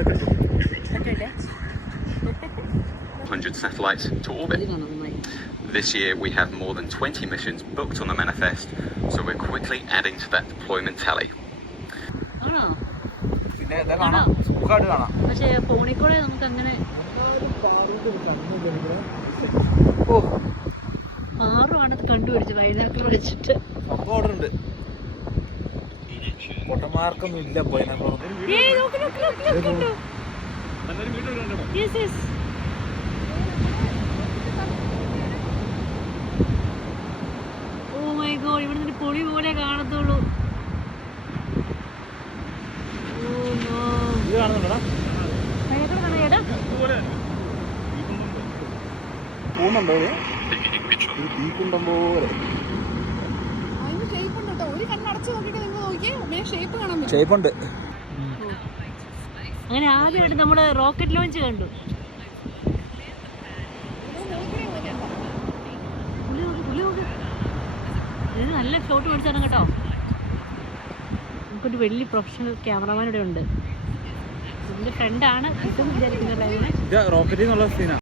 100 satellites to orbit. This year we have more than 20 missions booked on the manifest, so we're quickly adding to that deployment tally. പക്ഷേ ഫോണിൽ കൂടെ നമുക്ക് അങ്ങനെ ആറുമാണ് കണ്ടുപിടിച്ചത് binocular വെച്ചിട്ട്. പൊട്ടന്മാർക്കൊന്നും ഇല്ല ഓ മൈ ഗോഡ്, ഇവിടെ നിന്ന് പൊടി പോലെ കാണത്തുള്ളൂ. അങ്ങനെ ആദ്യമായിട്ട് നമ്മള് റോക്കറ്റ് ലോഞ്ച് കണ്ടു. ഇത് നല്ല ഷോട്ട് പിടിച്ചാണ് കേട്ടോ. നമുക്കൊരു വലിയ പ്രൊഫഷണൽ ക്യാമറമാൻ ഇവിടെ ഉണ്ട്. ഇതിന്റെ ഫ്രണ്ടാണ്. ഇതും വിചാരിക്കുന്നത് റോക്കറ്റിൽ നിന്നുള്ള സീനാ.